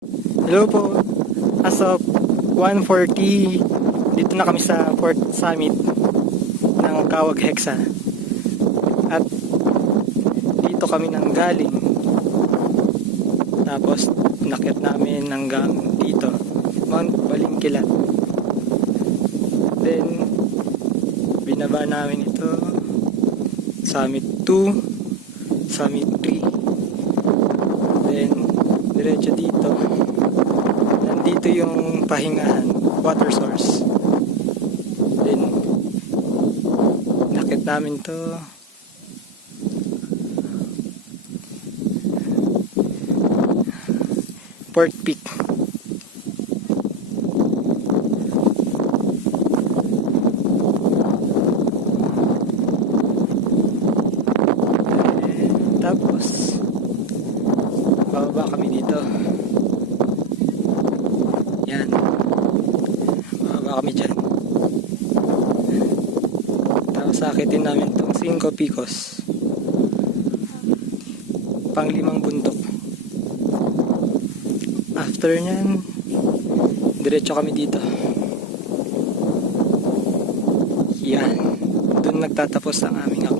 Hello po. As of 1:40, dito na kami sa fourth summit ng CAWAG Hexa. At dito kami nang galing. Tapos nakit namin hanggang dito, Mount Balingkilat. Then binaba namin ito, Summit 2, Summit 3. Then diretso dito. Nandito yung pahingahan, water source. Then nakit namin to. Port Peak. Tapos bababa kami dito. Yan. Bababa kami dyan. Tapos akitin namin tong Cinco Picos. Pang-5 bundok. After nyan, diretso kami dito. Yan. Doon nagtatapos ang aming